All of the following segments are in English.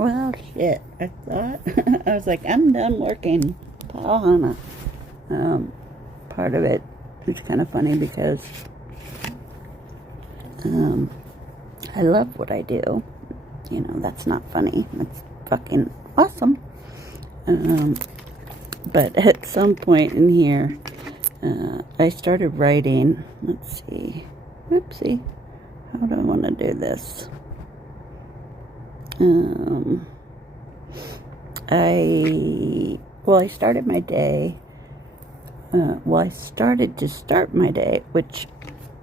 Well, shit. I thought I was like, I'm done working. Hana. Part of it is kind of funny because I love what I do. You know, that's not funny. It's fucking awesome. But at some point in here, I started writing. Let's see. Oopsie. How do I want to do this? I started my day. I started to start my day, which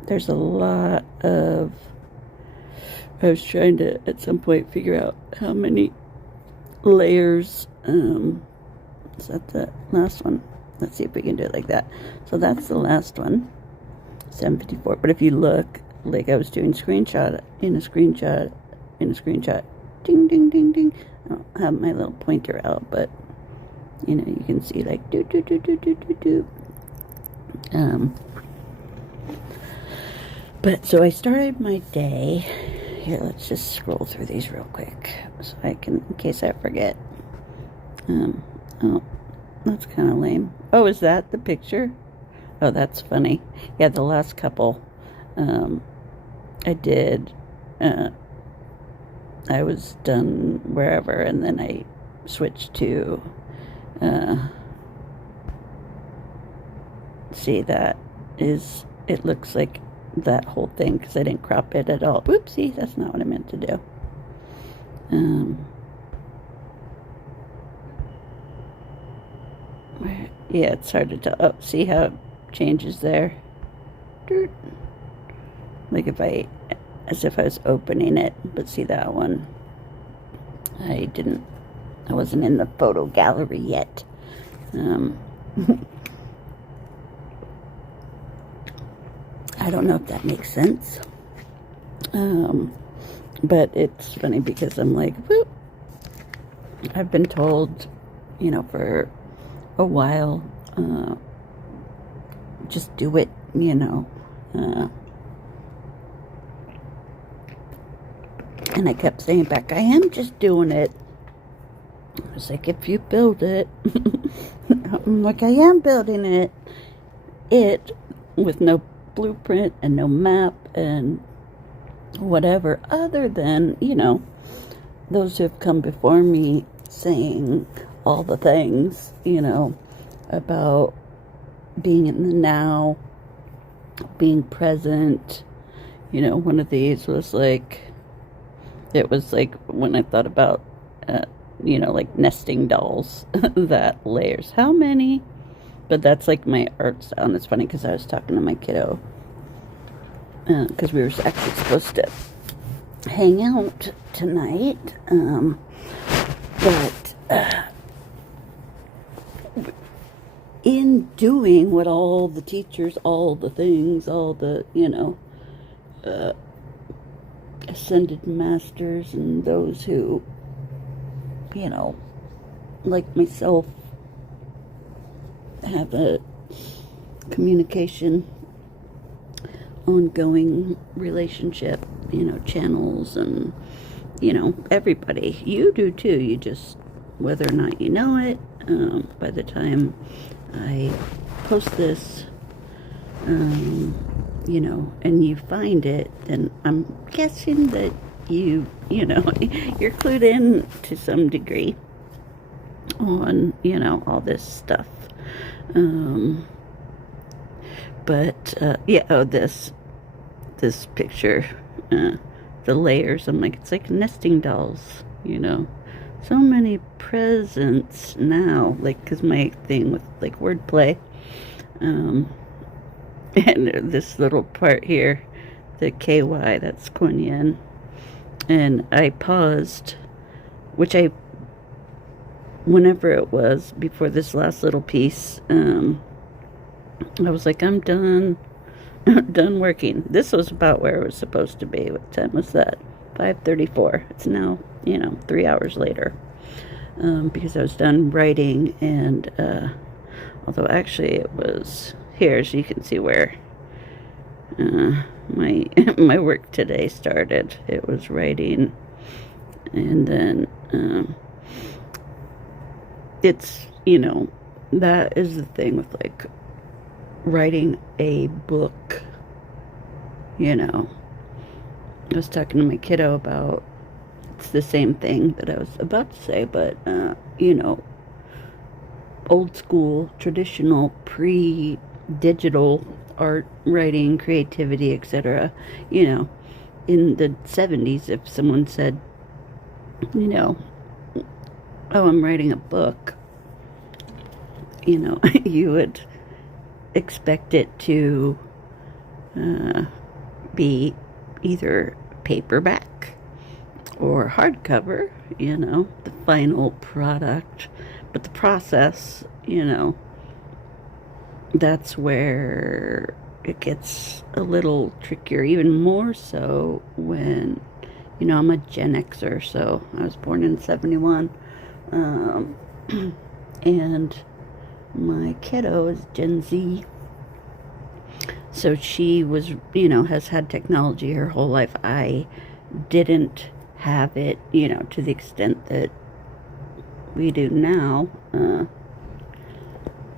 there's a lot of. I was trying to at some point figure out how many layers. Is that the last one? Let's see if we can do it like that. So that's the last one, 754. But if you look, like I was doing screenshot in a screenshot, ding, ding, ding, ding. I don't have my little pointer out, but you know, you can see like do. But so I started my day. Here, let's just scroll through these real quick so I can, in case I forget. Oh, that's kind of lame. Oh, is that the picture? Oh, that's funny. Yeah, the last couple, I did, I was done wherever, and then I switched to, see, that is, it looks like that whole thing, because I didn't crop it at all. Oopsie, that's not what I meant to do. Yeah, it's hard to tell. Oh, see how it changes there? Like as if I was opening it, but see that one? I wasn't in the photo gallery yet. I don't know if that makes sense. But it's funny because I'm like, whoop. I've been told, you know, for a while, just do it, you know. And I kept saying back, I am just doing it. I was like, if you build it, I'm like, I am building it with no blueprint and no map and whatever, other than, you know, those who have come before me saying all the things, you know, about being in the now, being present. You know, one of these was like, it was like when I thought about, you know, like nesting dolls, that layers. How many? But that's like my art style. And it's funny because I was talking to my kiddo, because we were actually supposed to hang out tonight, but in doing what all the teachers, all the things, all the, you know, ascended masters and those who, you know, like myself, have a communication, ongoing relationship, you know, channels, and, you know, everybody. You do too. You just, whether or not you know it, by the time I post this, you know, and you find it, then I'm guessing that you know, you're clued in to some degree on, you know, all this stuff. But yeah, oh, this picture, the layers, I'm like, it's like nesting dolls, you know, so many presents now, like, because my thing with like wordplay, and this little part here, the KY, that's Kuan Yin, and I paused, which whenever it was before this last little piece, I was like, I'm done working. This was about where it was supposed to be. What time was that? 5:34. It's now, you know, 3 hours later, because I was done writing, and although actually it was here, so you can see where my work today started. It was writing, and then Um, it's, that is the thing with like writing a book. I was talking to my kiddo about, it's the same thing that I was about to say, but, old school, traditional, pre-digital art, writing, creativity, etc. In the 70s, if someone said, oh, I'm writing a book, you would expect it to be either paperback or hardcover, the final product. But the process, that's where it gets a little trickier, even more so when, I'm a Gen Xer, so I was born in 71, and my kiddo is Gen Z. So she was, has had technology her whole life. I didn't have it, to the extent that we do now.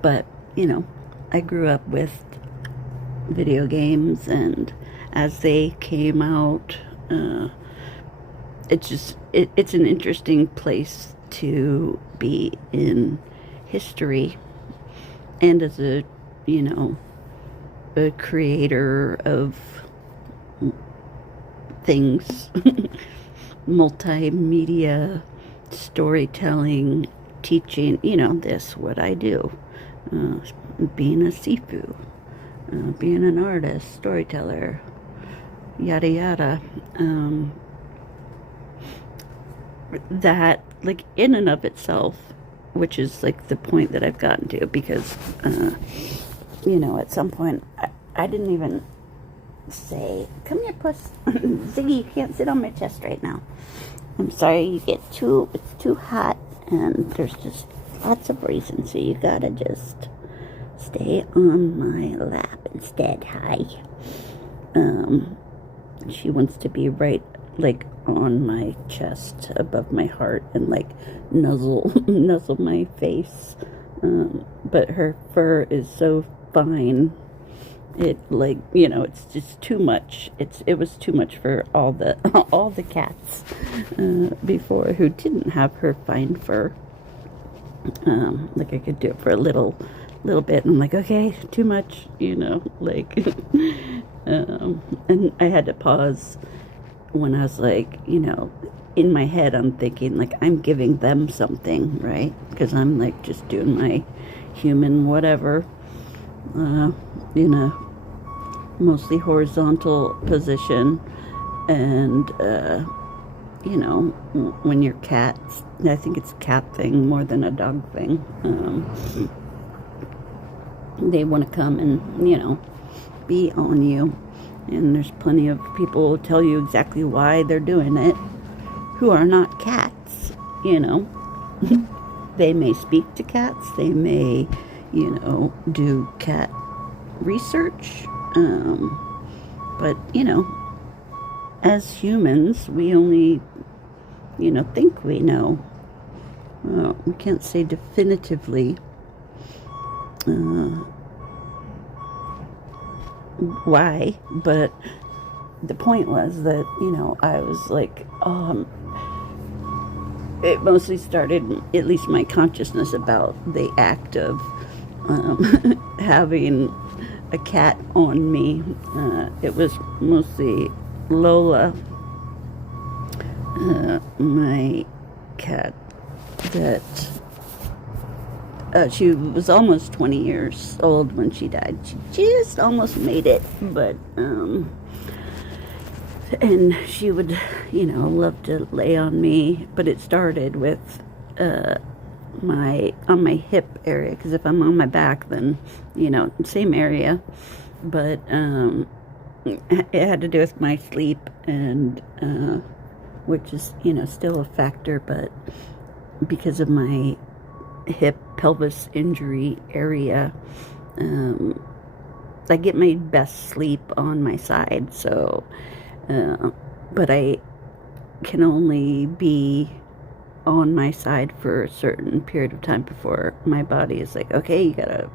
But, I grew up with video games, and as they came out, it's an interesting place to be in history. And as a creator of things, multimedia, storytelling, teaching, this, what I do, being a sifu, being an artist, storyteller, yada yada, that, like, in and of itself, which is like the point that I've gotten to, because at some point I didn't even say, come here, puss. Ziggy, you can't sit on my chest right now. I'm sorry, it's too hot, and there's just lots of reasons, so you gotta just stay on my lap instead. Hi. She wants to be right, like, on my chest, above my heart, and like nuzzle my face. But her fur is so fine. It, like, it's just too much. It was too much for all the cats before, who didn't have her fine fur. Like, I could do it for a little bit, and I'm like, okay, too much, like, and I had to pause when I was like, in my head, I'm thinking, like, I'm giving them something, right? Because I'm, like, just doing my human whatever, in a mostly horizontal position. And, when you're cats, I think it's a cat thing more than a dog thing. They want to come and, be on you. And there's plenty of people who tell you exactly why they're doing it, who are not cats, They may speak to cats, they may, do cat research, but, as humans, we only, think we know. We can't say definitively why, but the point was that, I was like, it mostly started, at least my consciousness, about the act of having a cat on me. It was mostly Lola, my cat, that she was almost 20 years old when she died. She just almost made it, but, and she would, love to lay on me, but it started with, on my hip area, because if I'm on my back, then, same area, but, it had to do with my sleep, and, which is, still a factor, but because of my hip pelvis injury area, I get my best sleep on my side, so, but I can only be on my side for a certain period of time before my body is like, okay, you gotta,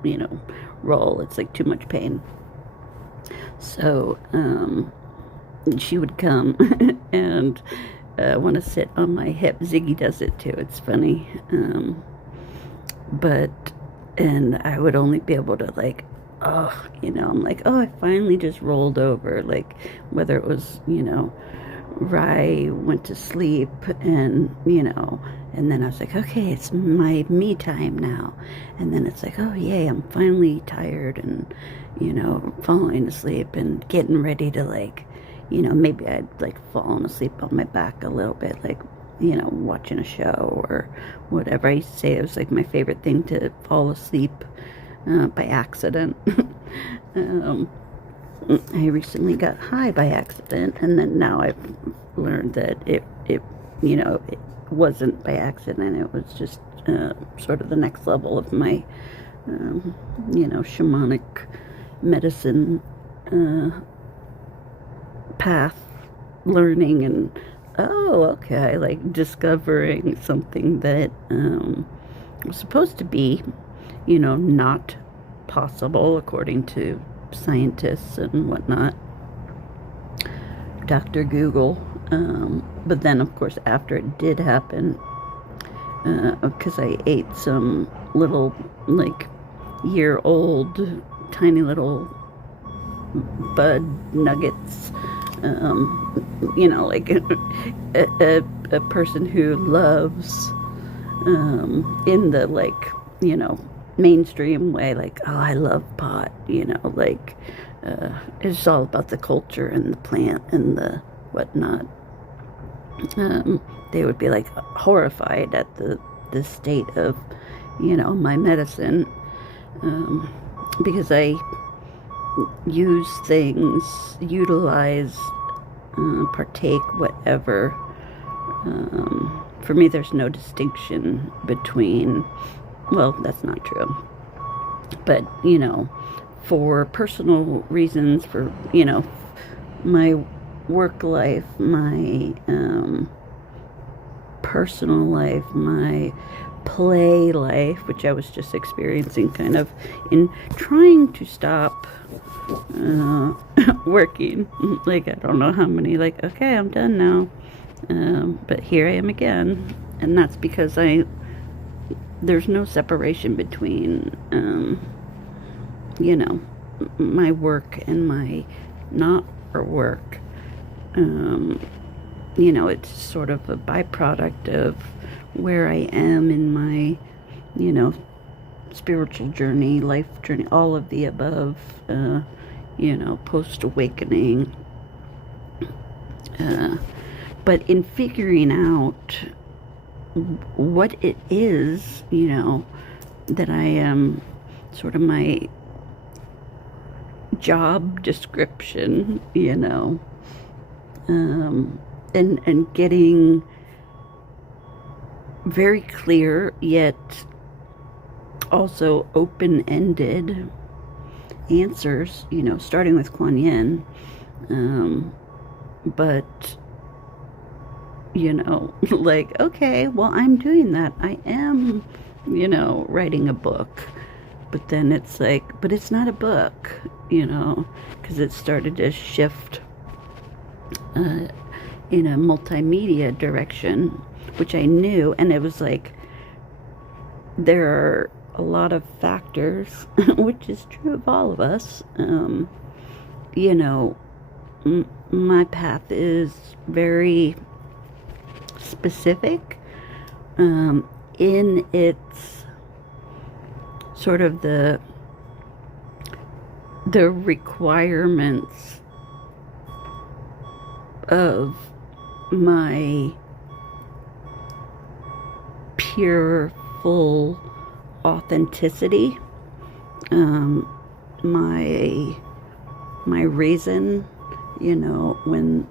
roll. It's like too much pain. So, she would come and want to sit on my hip. Ziggy does it too. It's funny. And I would only be able to like, I'm like, oh, I finally just rolled over. Like, whether it was, Rye went to sleep and, and then I was like, okay, it's my me time now. And then it's like, oh, yay, I'm finally tired and, falling asleep and getting ready to like, maybe I'd like fallen asleep on my back a little bit, like, watching a show or whatever. I used to say it was like my favorite thing to fall asleep by accident. I recently got high by accident, and then now I've learned that it wasn't by accident. It was just sort of the next level of my, shamanic medicine path learning, and okay, like discovering something that was supposed to be, not possible according to scientists and whatnot, Dr. Google. But then, of course, after it did happen, because I ate some little, like, year-old, tiny little bud nuggets, like a person who loves, in the, like, mainstream way, like, oh, I love pot, like, it's all about the culture and the plant and the whatnot. They would be like horrified at the state of, my medicine, because I use things, utilize, partake, whatever. For me, there's no distinction between, well, that's not true, but, for personal reasons, for, my work life, my personal life, my play life, which I was just experiencing kind of in trying to stop working. Like, I don't know how many, like, okay, I'm done now. But here I am again. And that's because there's no separation between, my work and my not work. It's sort of a byproduct of where I am in my, spiritual journey, life journey, all of the above, post-awakening. But in figuring out what it is, that I am sort of my job description, and getting very clear yet also open-ended answers, starting with Kuan Yin, but like, okay, well, I'm doing that. I am, writing a book. But then it's like, but it's not a book, because it started to shift in a multimedia direction, which I knew. And it was like, there are a lot of factors, which is true of all of us. My path is very specific in its sort of the requirements of my pure, full authenticity, my reason, when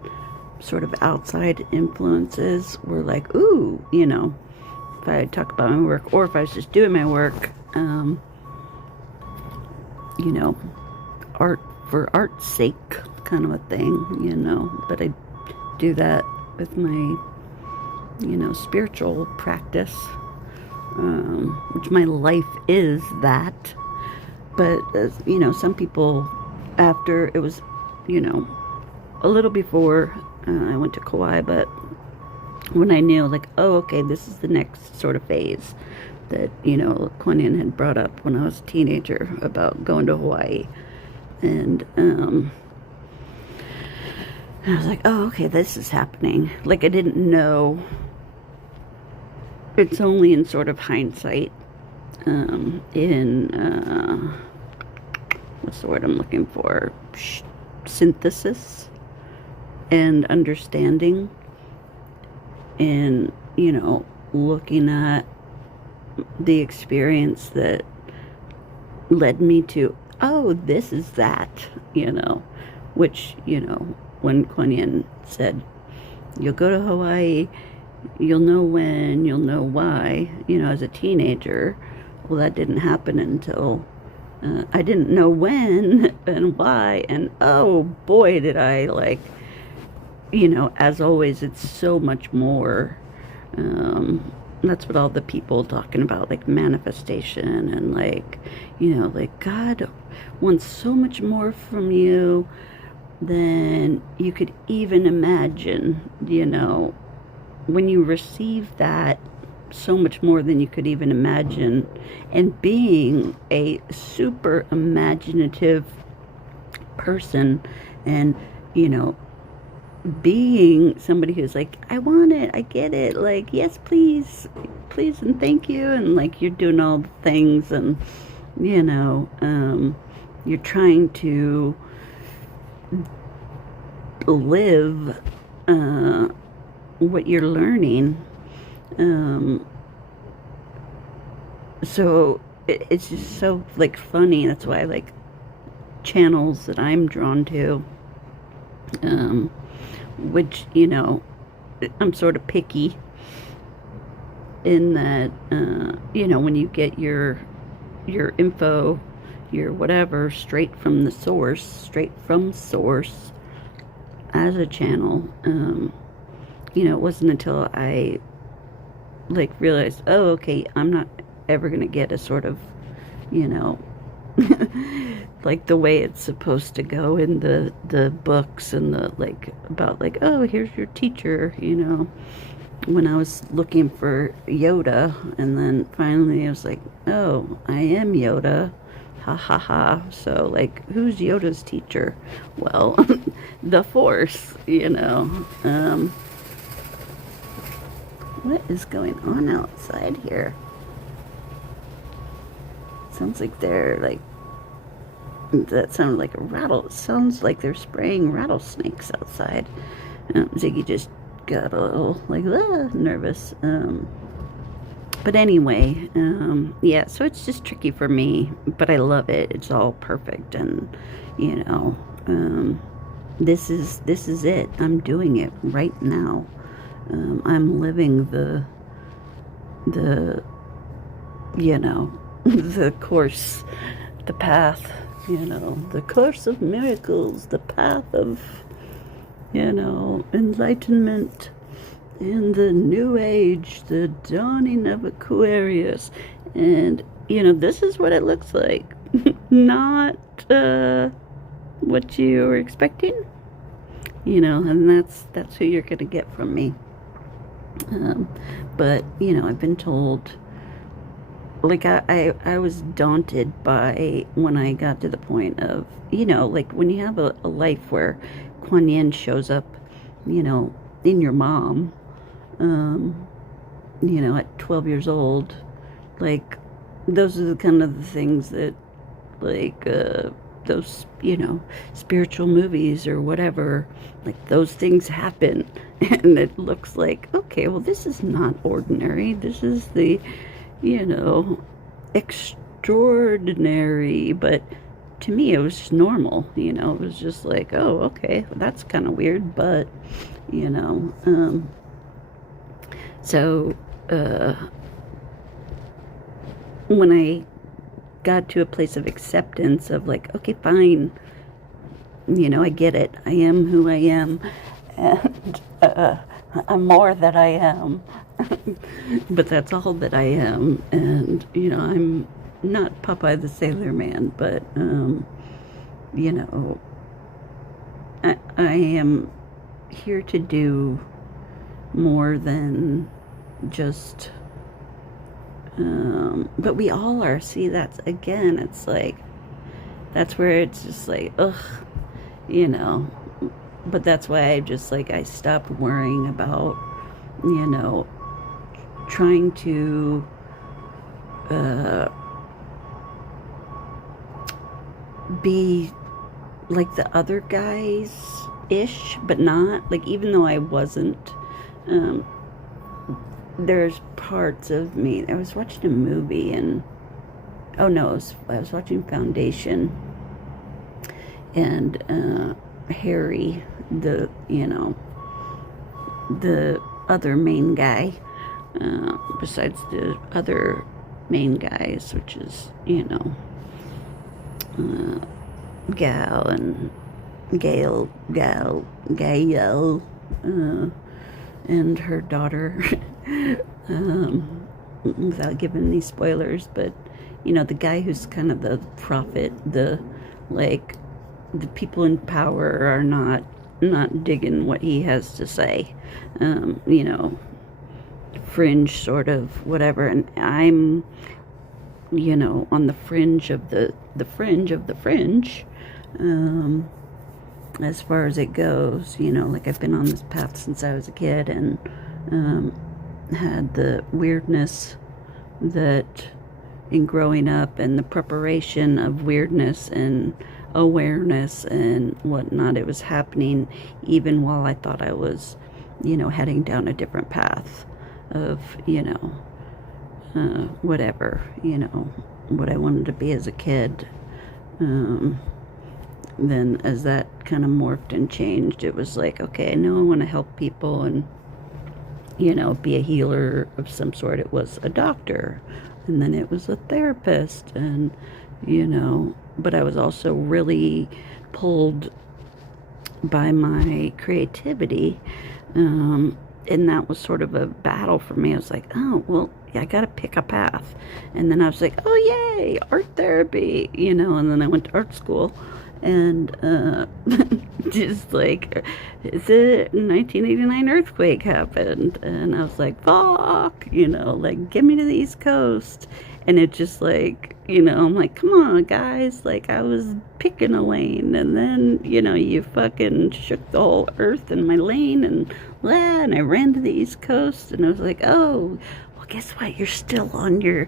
sort of outside influences were like, ooh, if I talk about my work, or if I was just doing my work, art for art's sake kind of a thing, but I do that with my spiritual practice, which my life is that. But, some people, after it was, a little before I went to Kauai, but when I knew, like, oh, okay, this is the next sort of phase that, Kuan Yin had brought up when I was a teenager about going to Hawaii. And I was like, oh, okay, this is happening. Like, I didn't know. It's only in sort of hindsight, what's the word I'm looking for? Synthesis and understanding, and, looking at the experience that led me to, oh, this is that, which, when Kuan Yin said, you'll go to Hawaii, you'll know when, you'll know why, as a teenager. Well, that didn't happen until I didn't know when and why, and oh boy, did I, like, as always, it's so much more. That's what all the people talking about, like manifestation, and like, like God wants so much more from you than you could even imagine, when you receive that, so much more than you could even imagine. And being a super imaginative person, and, being somebody who's like, I want it, I get it, like, yes, please, please, and thank you, and like, you're doing all the things, and, you're trying to live what you're learning. So it's just so, like, funny. That's why I like channels that I'm drawn to, which, I'm sort of picky in that, when you get your info, your whatever, straight from source as a channel. It wasn't until I, like, realized, oh, okay, I'm not ever gonna get a sort of, like the way it's supposed to go in the books, and the, like, about, like, oh, here's your teacher, when I was looking for Yoda, and then finally I was like, oh, I am Yoda, ha ha ha. So, like, who's Yoda's teacher? Well, the Force, what is going on outside here? Sounds like they're, like, that sounded like a rattle. It sounds like they're spraying rattlesnakes outside. Ziggy just got a little, like, nervous. But anyway, yeah, so it's just tricky for me, but I love it. It's all perfect, and, this is it. I'm doing it right now. I'm living the the course, the path, the course of miracles, the path of, enlightenment in the new age, the dawning of Aquarius. And, this is what it looks like. Not what you were expecting, and that's who you're going to get from me. But, I've been told, like, I was daunted by when I got to the point of, like, when you have a life where Kuan Yin shows up, in your mom, at 12 years old, like, those are the kind of the things that, like, those, spiritual movies or whatever, like, those things happen, and it looks like, okay, well, this is not ordinary, this is the, extraordinary. But to me, it was just normal, it was just like, oh, okay, that's kind of weird, but, so, when I got to a place of acceptance of, like, okay, fine, I get it, I am who I am, and I'm more that I am. But that's all that I am. And, I'm not Popeye the Sailor Man, but, you know, I am here to do more than just, but we all are. See, that's, again, it's like, that's where it's just like, ugh, but that's why I stopped worrying about, trying to, be like the other guys ish, but not like, even though I wasn't, there's parts of me. I was watching a movie and oh no, I was watching Foundation, and Harry, the other main guy, besides the other main guys, which is Gal and Gail, and her daughter, without giving any spoilers, but the guy who's kind of the prophet, the people in power are not digging what he has to say, fringe sort of whatever, and I'm on the fringe of the fringe of the fringe, as far as it goes. I've been on this path since I was a kid, and had the weirdness that in growing up, and the preparation of weirdness and awareness and whatnot. It was happening even while I thought I was heading down a different path of whatever, what I wanted to be as a kid. Then as that kind of morphed and changed, it was like, okay, I know I want to help people and, be a healer of some sort. It was a doctor, and then it was a therapist, and, but I was also really pulled by my creativity. And that was sort of a battle for me. I was like, oh, well, I got to pick a path. And then I was like, oh, yay, art therapy, and then I went to art school. And just like, the 1989 earthquake happened. And I was like, fuck, get me to the East Coast. And it just like, I'm like, come on, guys. Like, I was picking a lane. And then, you fucking shook the whole earth in my lane. And I ran to the East Coast. And I was like, oh, well, guess what? You're still in your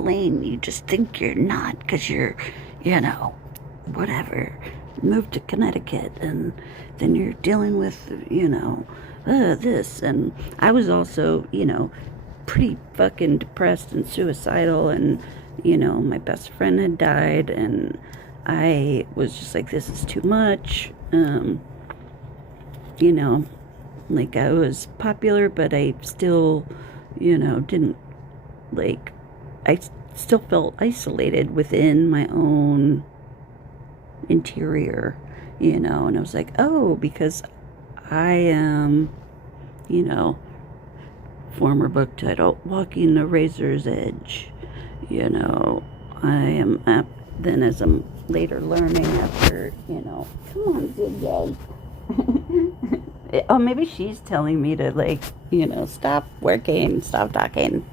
lane. You just think you're not, because you're, whatever, moved to Connecticut, and then you're dealing with, this. And I was also, pretty fucking depressed and suicidal, and, my best friend had died, and I was just like, this is too much. Like, I was popular, but I still, didn't, like, I still felt isolated within my own interior, and I was like, oh, because I am, former book title, Walking the Razor's Edge, I am, then as I'm later learning after, come on, good guy. Oh, maybe she's telling me to, like, stop working, stop talking,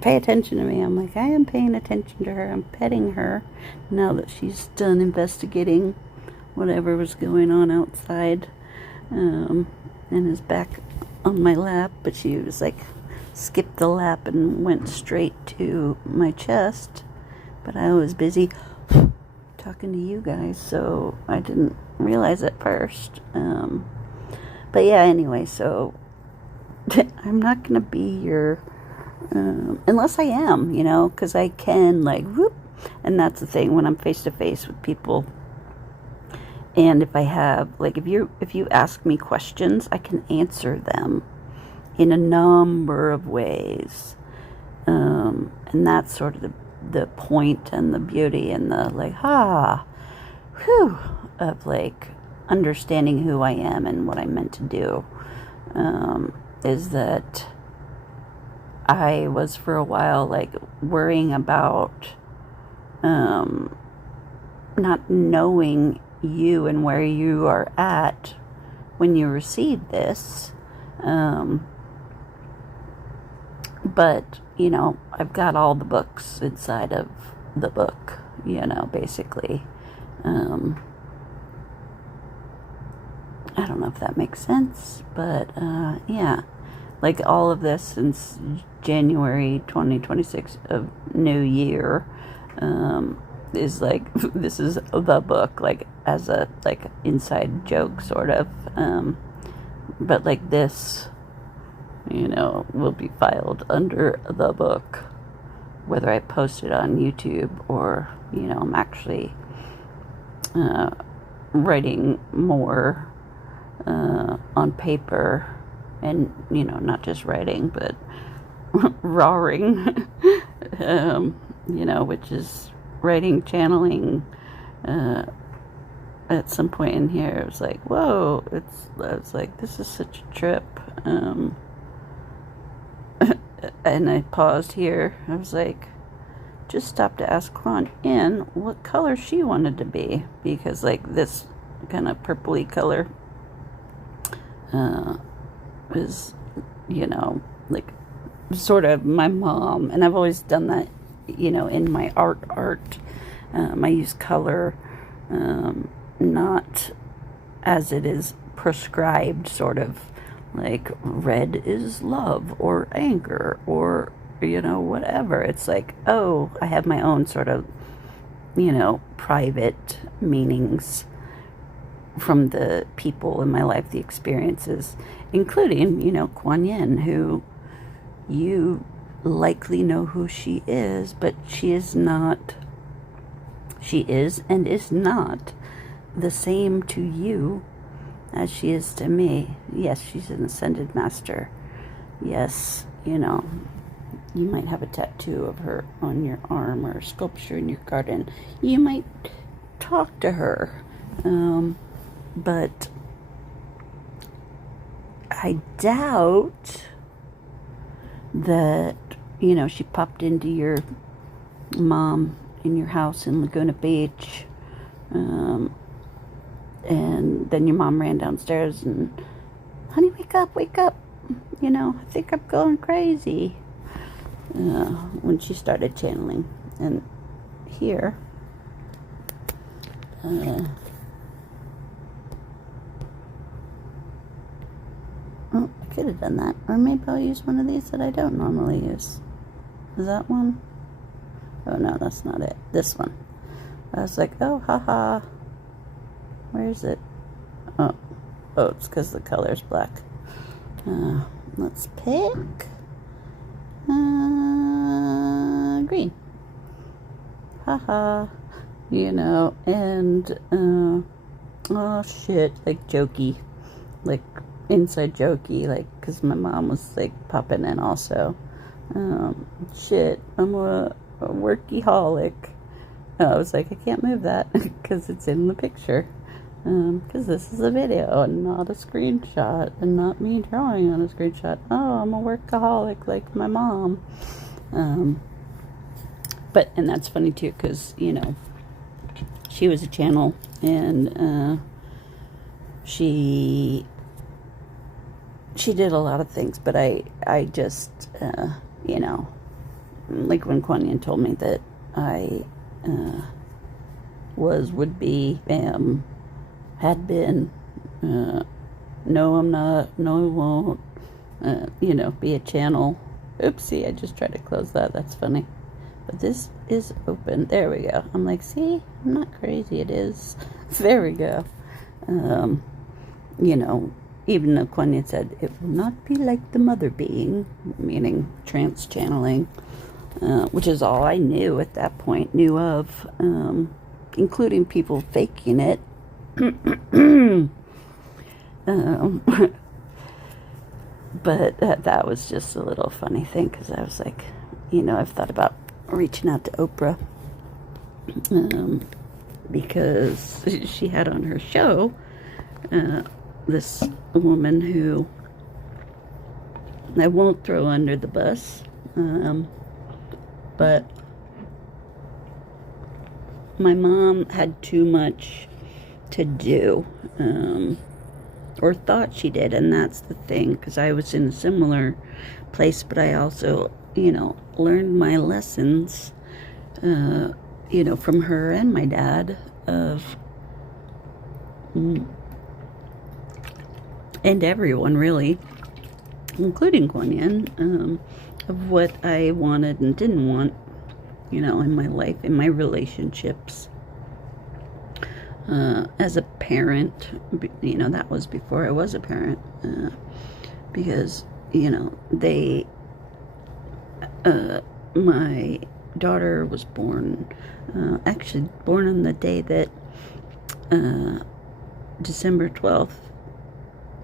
pay attention to me. I'm like, I am paying attention to her. I'm petting her now that she's done investigating whatever was going on outside, and is back on my lap. But she was like, skipped the lap and went straight to my chest. But I was busy talking to you guys, so I didn't realize at first. But yeah, anyway, so I'm not going to be your, unless I am, because I can, like, whoop. And that's the thing, when I'm face to face with people, and if I have, like, if you ask me questions, I can answer them in a number of ways. And that's sort of the point and the beauty and the, like, of, like, understanding who I am and what I'm meant to do. is that I was for a while like worrying about not knowing you and where you are at when you receive this. But, you know, I've got all the books inside of the book, you know, basically. I don't know if that makes sense, but yeah, like all of this since January 2026 of New Year is like, this is the book, like as a like inside joke sort of, but like this, you know, will be filed under the book, whether I post it on YouTube or, you know, I'm actually writing more on paper, and, you know, not just writing, but rawring, you know, which is writing, channeling. At some point in here, it was like, whoa, I was like, this is such a trip. And I paused here. I was like, just stopped to ask Quan in what color she wanted to be, because like this kind of purpley color is, you know, like sort of my mom, and I've always done that, you know, in my art. I use color, not as it is prescribed, sort of like red is love or anger or, you know, whatever. It's like, oh, I have my own sort of, you know, private meanings from the people in my life, the experiences, including, you know, Kuan Yin, who you likely know who she is, but she is not, she is and is not the same to you as she is to me. Yes, she's an ascended master. Yes, you know, you might have a tattoo of her on your arm or a sculpture in your garden. You might talk to her. But I doubt that, you know, she popped into your mom in your house in Laguna Beach, and then your mom ran downstairs and, honey, wake up, you know, I think I'm going crazy, when she started channeling. And here, oh, I could have done that. Or maybe I'll use one of these that I don't normally use. Is that one? Oh, no, that's not it. This one. I was like, oh, haha. Where is it? Oh, it's because the color's black. Let's pick green. Haha. You know, and, oh, shit, like jokey. Like, inside jokey, like, because my mom was like popping in also. Shit, I'm a workaholic. I was like, I can't move that because it's in the picture, because this is a video and not a screenshot, and not me drawing on a screenshot. Oh, I'm a workaholic like my mom. But, and that's funny too, because, you know, she was a channel, and she did a lot of things, but I just, you know, like when Kuan Yin told me that I would be, had been, no, I'm not, no, I won't, you know, be a channel. Oopsie, I just tried to close that. That's funny. But this is open. There we go. I'm like, see, I'm not crazy. It is. There we go. You know, even though Kuan Yin said it will not be like the mother being, meaning trance channeling, which is all I knew at that point, knew of, including people faking it. But that was just a little funny thing, because I was like, you know, I've thought about reaching out to Oprah, because she had on her show this woman who I won't throw under the bus, but my mom had too much to do, or thought she did, and that's the thing, because I was in a similar place, but I also, learned my lessons, from her and my dad of, and everyone really, including Kuan Yin, of what I wanted and didn't want, in my life, in my relationships. As a parent, that was before I was a parent, because, my daughter was born, actually born on the day that, December 12th,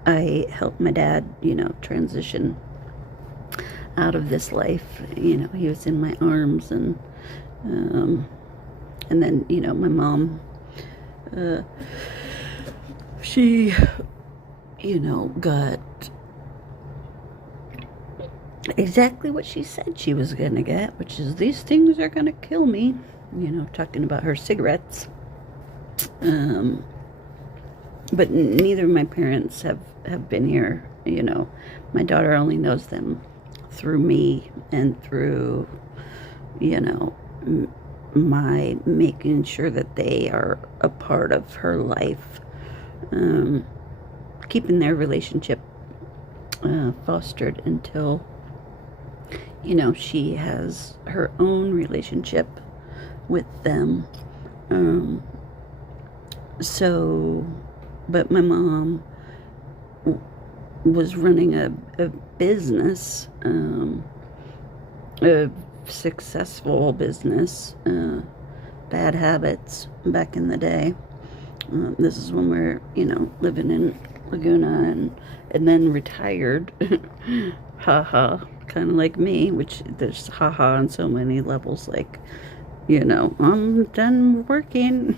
I helped my dad, transition out of this life. He was in my arms, and then, my mom, she, got exactly what she said she was gonna get, which is, these things are gonna kill me, talking about her cigarettes. But neither of my parents have been here. My daughter only knows them through me and through, my making sure that they are a part of her life, keeping their relationship fostered until, she has her own relationship with them. But my mom was running a business, a successful business, bad habits back in the day. This is when we're, living in Laguna, and then retired. Haha, kind of like me, which there's haha on so many levels, like, I'm done working,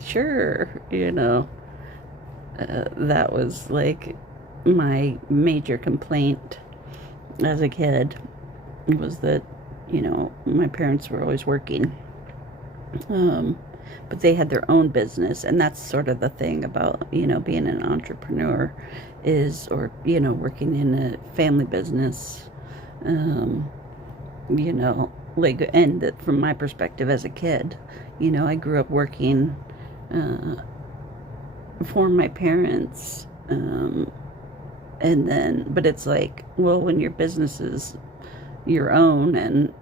sure, that was like my major complaint as a kid, was that, my parents were always working, but they had their own business, and that's sort of the thing about, being an entrepreneur is, or, working in a family business, like, and that from my perspective as a kid, I grew up working for my parents, and then, but it's like, well, when your business is your own, and,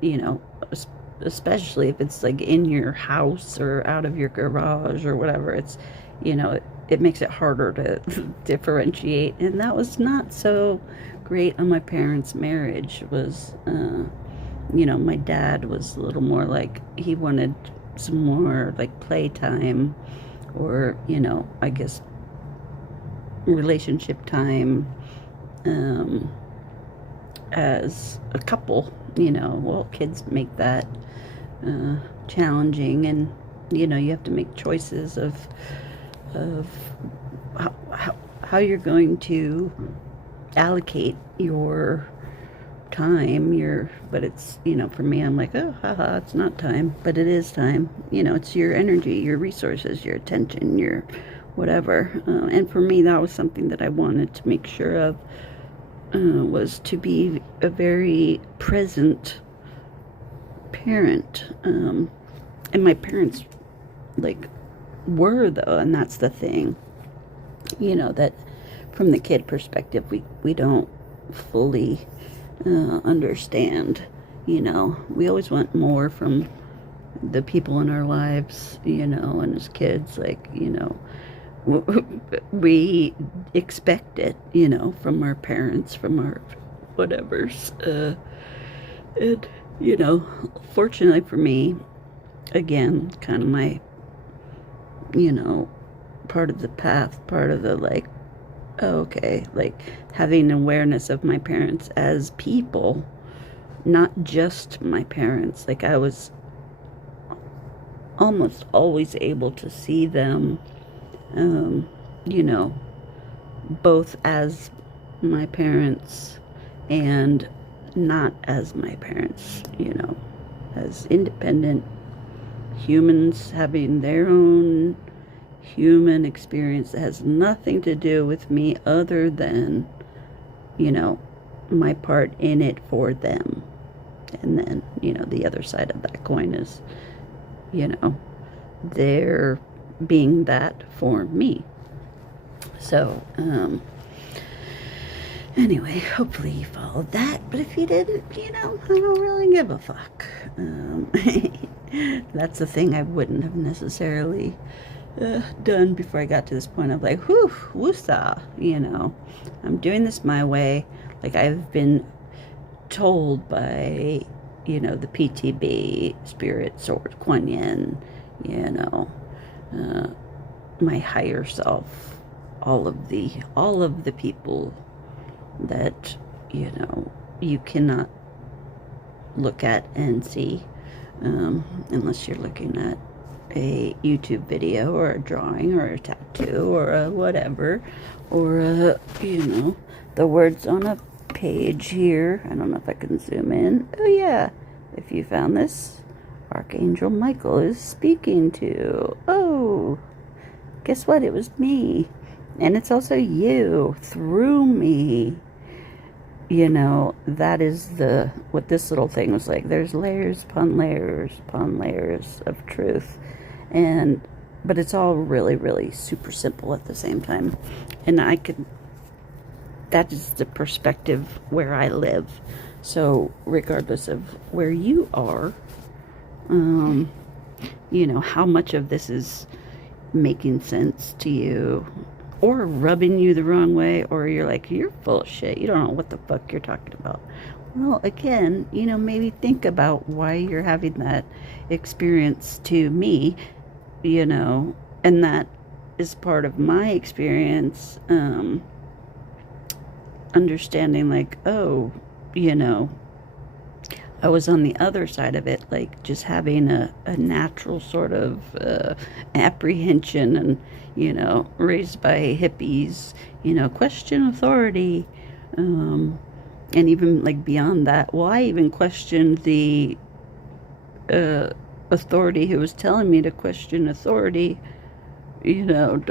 especially if it's like in your house or out of your garage or whatever, it's, it makes it harder to differentiate, and that was not so great on my parents' marriage. Was, my dad was a little more like, he wanted some more like playtime, or, I guess relationship time, as a couple. Well, kids make that challenging, and you have to make choices of how you're going to allocate your time, but it's, for me, I'm like, oh, haha, it's not time, but it is time. It's your energy, your resources, your attention, your whatever. And for me, that was something that I wanted to make sure of, was to be a very present parent. And my parents, like, were, though, and that's the thing, that from the kid perspective, we don't fully understand. We always want more from the people in our lives, and as kids, like, we expect it, from our parents, from our whatevers, and, fortunately for me, again, kind of my, part of the path, part of the, like, okay, like, having awareness of my parents as people, not just my parents. Like, I was almost always able to see them, both as my parents and not as my parents, you know, as independent humans having their own human experience that has nothing to do with me other than, you know, my part in it for them. And then, you know, the other side of that coin is, you know, they're being that for me. So, anyway, hopefully you followed that. But if you didn't, you know, I don't really give a fuck. That's the thing I wouldn't have necessarily done before I got to this point of like, whew, woosah, you know, I'm doing this my way. Like, I've been told by, you know, the PTB, Spirit, Sword, Kuan Yin, you know, my higher self, all of the people that, you know, you cannot look at and see unless you're looking at a YouTube video or a drawing or a tattoo or a whatever, or a, you know, the words on a page here. I don't know if I can zoom in. Oh yeah, if you found this, Archangel Michael is speaking to. Oh, guess what? It was me. And it's also you through me. You know, that is what this little thing was like. There's layers upon layers upon layers of truth. But it's all really, really super simple at the same time. And that is the perspective where I live. So regardless of where you are, you know, how much of this is making sense to you, or rubbing you the wrong way, or you're like, you're full of shit, you don't know what the fuck you're talking about. Well, again, you know, maybe think about why you're having that experience to me, you know, and that is part of my experience, understanding like, oh, you know, I was on the other side of it, like just having a natural sort of apprehension, and, you know, raised by hippies, you know, question authority, and even like beyond that. Well, I even questioned the authority who was telling me to question authority, you know,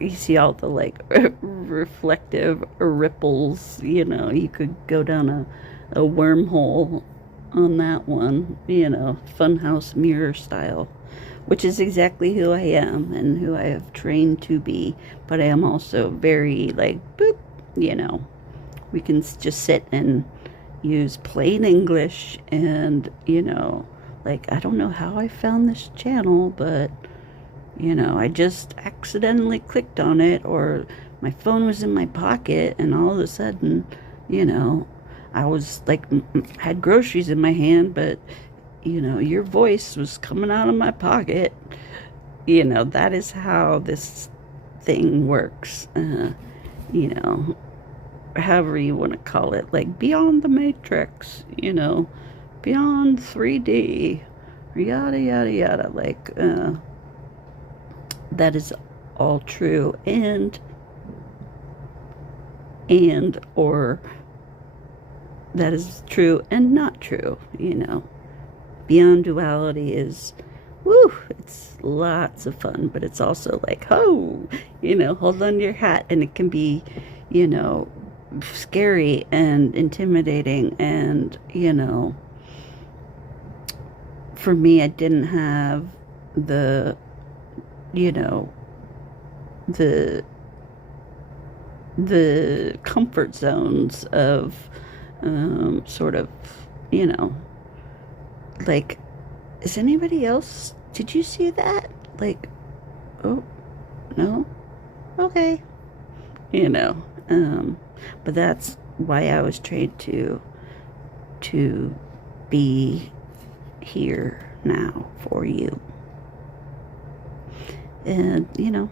you see all the like reflective ripples, you know, you could go down a wormhole on that one, you know, funhouse mirror style, which is exactly who I am and who I have trained to be. But I am also very like, boop, you know, we can just sit and use plain English and, you know, like, I don't know how I found this channel, but, you know, I just accidentally clicked on it, or my phone was in my pocket, and all of a sudden, you know, I was like, had groceries in my hand, but, you know, your voice was coming out of my pocket. You know, that is how this thing works. You know, however you want to call it, like beyond the matrix, you know, beyond 3D, yada, yada, yada. Like, that is all true. Or that is true and not true, you know. Beyond duality is, woo, it's lots of fun, but it's also like, oh, you know, hold on to your hat, and it can be, you know, scary and intimidating, and, you know, for me, I didn't have the, you know, the comfort zones of sort of, you know, like, is anybody else, did you see that? Like, oh, no? Okay. You know, but that's why I was trained to be here now for you. And, you know,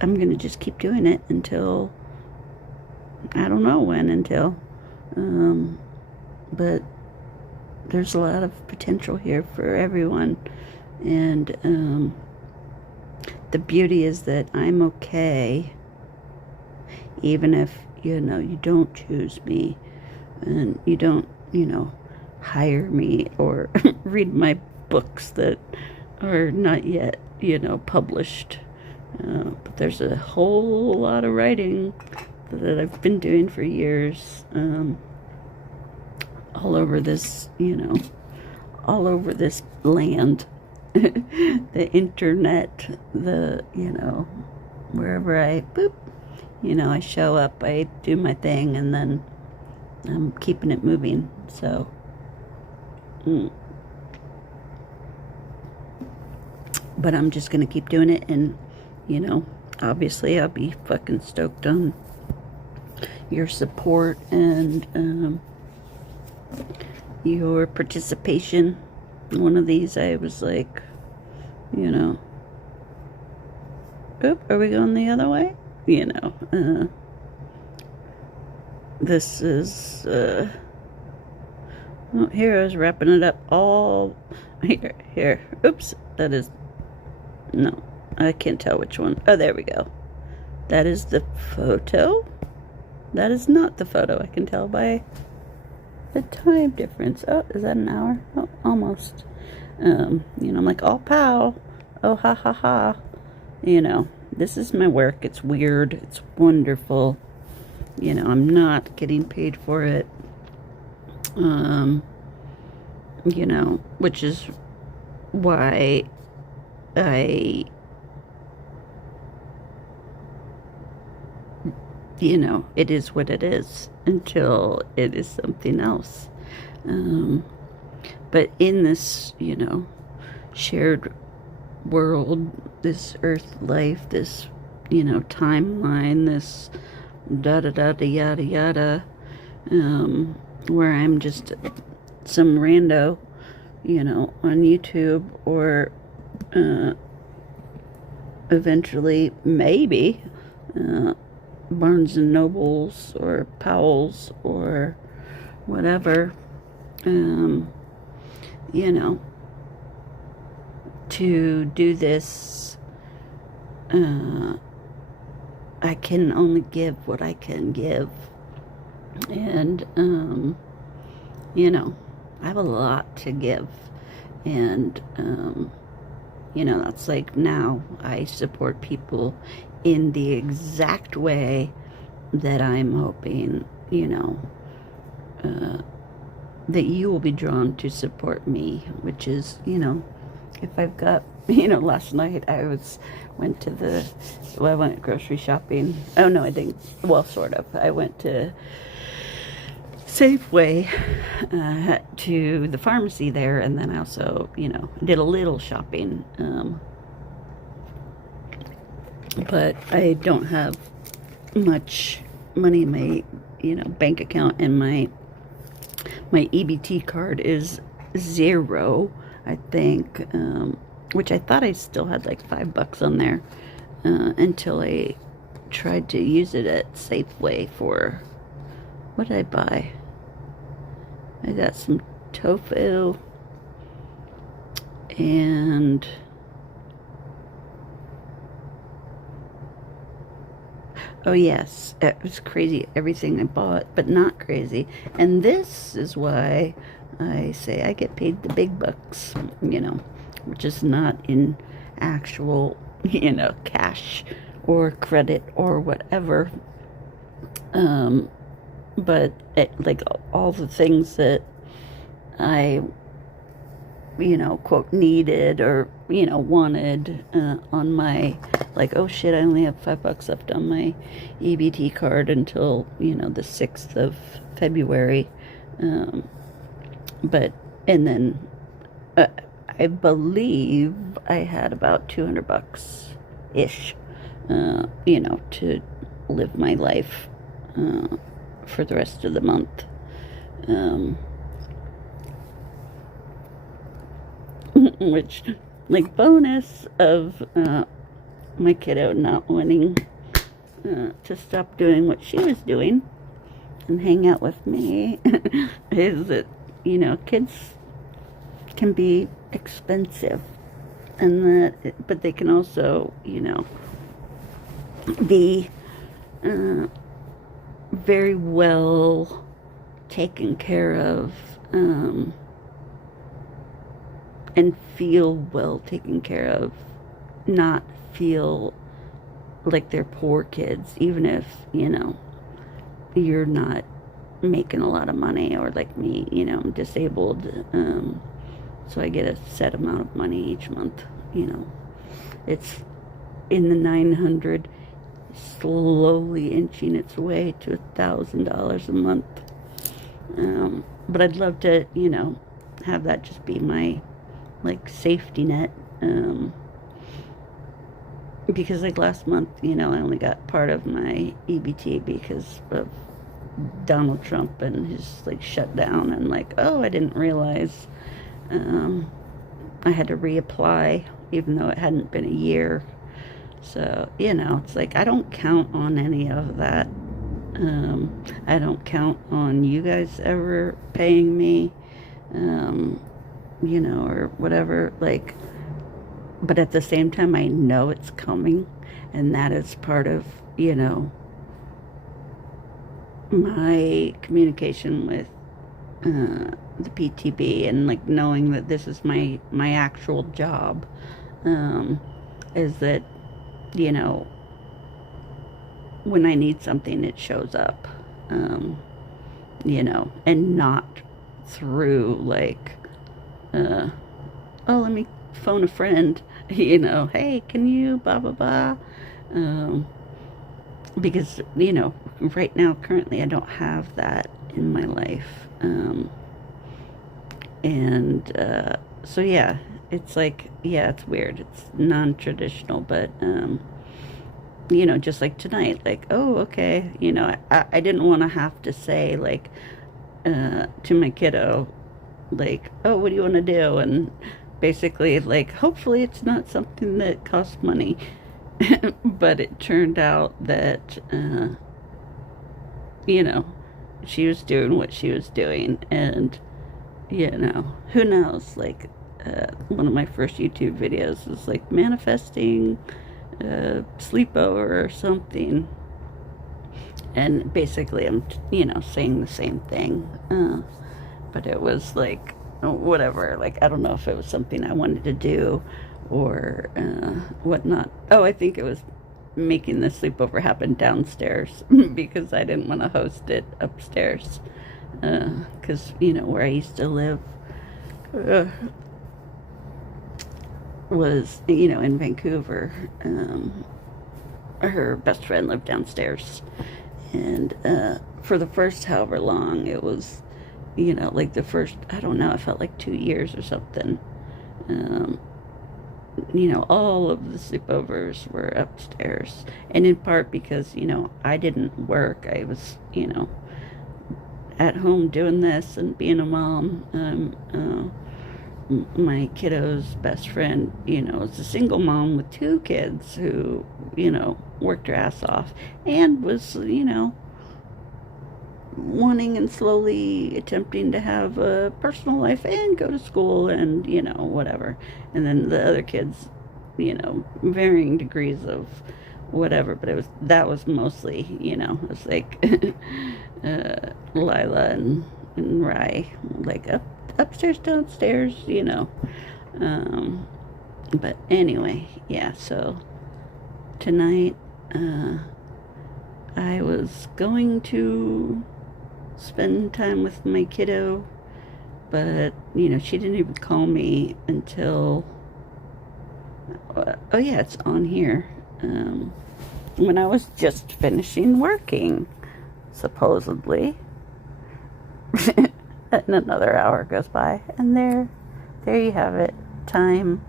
I'm going to just keep doing it until, I don't know when, but there's a lot of potential here for everyone. And the beauty is that I'm okay, even if, you know, you don't choose me and you don't, you know, hire me or read my books that are not yet, you know, published. But there's a whole lot of writing that I've been doing for years, all over this, you know, all over this land, the internet, the, you know, wherever I, boop, you know, I show up, I do my thing, and then I'm keeping it moving, so, but I'm just gonna keep doing it, and, you know, obviously I'll be fucking stoked on your support and, your participation. One of these I was like, you know, oop, are we going the other way? You know, this is, oh, here I was wrapping it up all, here, oops, that is, no, I can't tell which one. Oh, there we go. That is the photo. That is not the photo. I can tell by the time difference. Oh, is that an hour? Oh, almost. You know, I'm like, oh, pow. Oh, ha, ha, ha. You know, this is my work. It's weird. It's wonderful. You know, I'm not getting paid for it. You know, which is why you know, it is what it is until it is something else. But in this, you know, shared world, this earth life, this, you know, timeline, this da-da-da-da yada-yada, where I'm just some rando, you know, on YouTube, or eventually, maybe, Barnes and Nobles or Powell's or whatever, you know, to do this, I can only give what I can give, and, you know, I have a lot to give, and, you know, that's like, now I support people in the exact way that I'm hoping, you know, that you will be drawn to support me, which is, you know, if I've got, you know, last night I went grocery shopping. Oh, no, I didn't. Well, sort of. I went to Safeway, to the pharmacy there, and then I also, you know, did a little shopping, but I don't have much money in my, you know, bank account, and my EBT card is 0, I think, which I thought I still had like $5 on there, until I tried to use it at Safeway for, what did I buy? I got some tofu, and oh yes, it was crazy, everything I bought, but not crazy. And this is why I say I get paid the big bucks, you know, which is not in actual, you know, cash or credit or whatever. But like all the things that I, you know, quote, needed or, you know, wanted, on my, like, oh shit, I only have $5 left on my EBT card until, you know, the 6th of February. But, and then, I believe I had about $200-ish, you know, to live my life, for the rest of the month. Which, like, bonus of my kiddo not wanting to stop doing what she was doing and hang out with me is that, you know, kids can be expensive. and but they can also, be very well taken care of, and feel well taken care of, not feel like they're poor kids, even if, you're not making a lot of money, or like me, I'm disabled, so I get a set amount of money each month, it's in the 900, slowly inching its way to $1,000 a month, but I'd love to, have that just be my, like, safety net, because, like, last month, I only got part of my EBT because of Donald Trump and his, like, shutdown, and, like, oh, I didn't realize I had to reapply even though it hadn't been a year. So, it's like I don't count on any of that. I don't count on you guys ever paying me, or whatever, like, but at the same time, I know it's coming, and that is part of, my communication with the PTB, and, like, knowing that this is my actual job, is that, when I need something, it shows up, and not through, like, oh, let me phone a friend, hey, can you, blah, blah, blah, because, right now, currently, I don't have that in my life, and, so, yeah, it's like, yeah, it's weird, it's non-traditional, but, just like tonight, like, oh, okay, I didn't want to have to say, like, to my kiddo, like, oh, what do you want to do, and basically, like, hopefully it's not something that costs money, but it turned out that, she was doing what she was doing, and, who knows, like, one of my first YouTube videos was, like, manifesting a sleepover or something, and basically I'm, saying the same thing, but it was, like, whatever, like, I don't know if it was something I wanted to do, or, whatnot. Oh, I think it was making the sleepover happen downstairs, because I didn't want to host it upstairs, because, where I used to live, was, in Vancouver, her best friend lived downstairs, and, for the first however long, it was, like the first, I don't know, it felt like 2 years or something, all of the sleepovers were upstairs, and in part because, I didn't work, I was, at home doing this and being a mom, my kiddo's best friend, was a single mom with 2 kids who, worked her ass off, and was, wanting and slowly attempting to have a personal life and go to school and, whatever. And then the other kids, varying degrees of whatever, but that was mostly, it was like, Lila and Rye, like, upstairs, downstairs, but anyway, yeah, so tonight, I was going to spend time with my kiddo, but, she didn't even call me until, oh yeah, it's on here, when I was just finishing working, supposedly. And another hour goes by, and there you have it. Time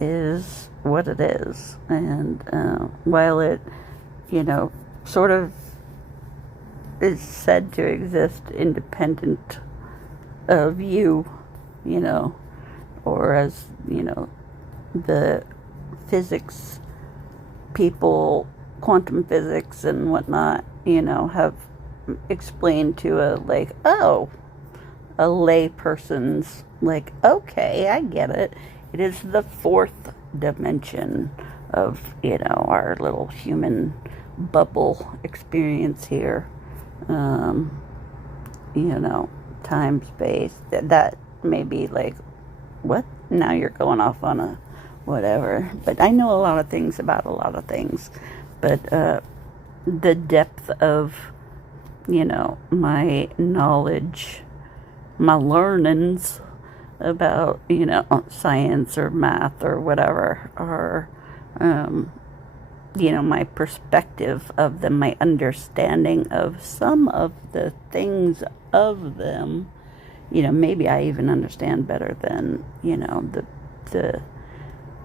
is what it is, and while it, sort of is said to exist independent of you, or as, the physics people, quantum physics and whatnot, have explained to a, like, oh, a lay person's, like, okay, I get it. it is the fourth dimension of, our little human bubble experience here. Time, space, that may be like, what? Now you're going off on a whatever. But I know a lot of things about a lot of things. But the depth of, my knowledge, my learnings about, science or math or whatever, or, my perspective of them, my understanding of some of the things of them, maybe I even understand better than, the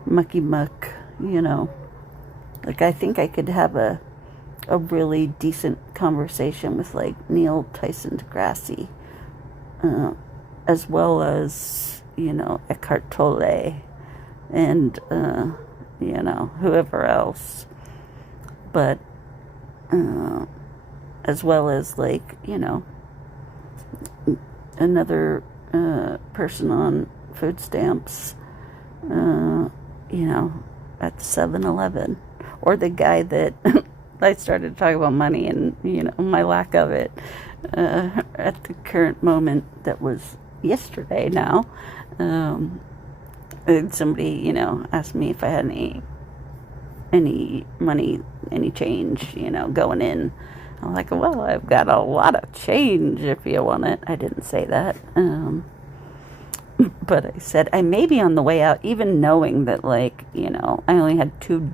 mucky muck, Like, I think I could have a really decent conversation with, like, Neil Tyson deGrasse, as well as, Eckhart Tolle, and, whoever else. But, as well as, like, another person on food stamps, at the 7-Eleven. Or the guy that I started talking about money and, my lack of it at the current moment. That was yesterday now. And somebody, asked me if I had any money, any change, going in. I'm like, well, I've got a lot of change if you want it. I didn't say that. But I said, I may be on the way out, even knowing that, like, I only had $2.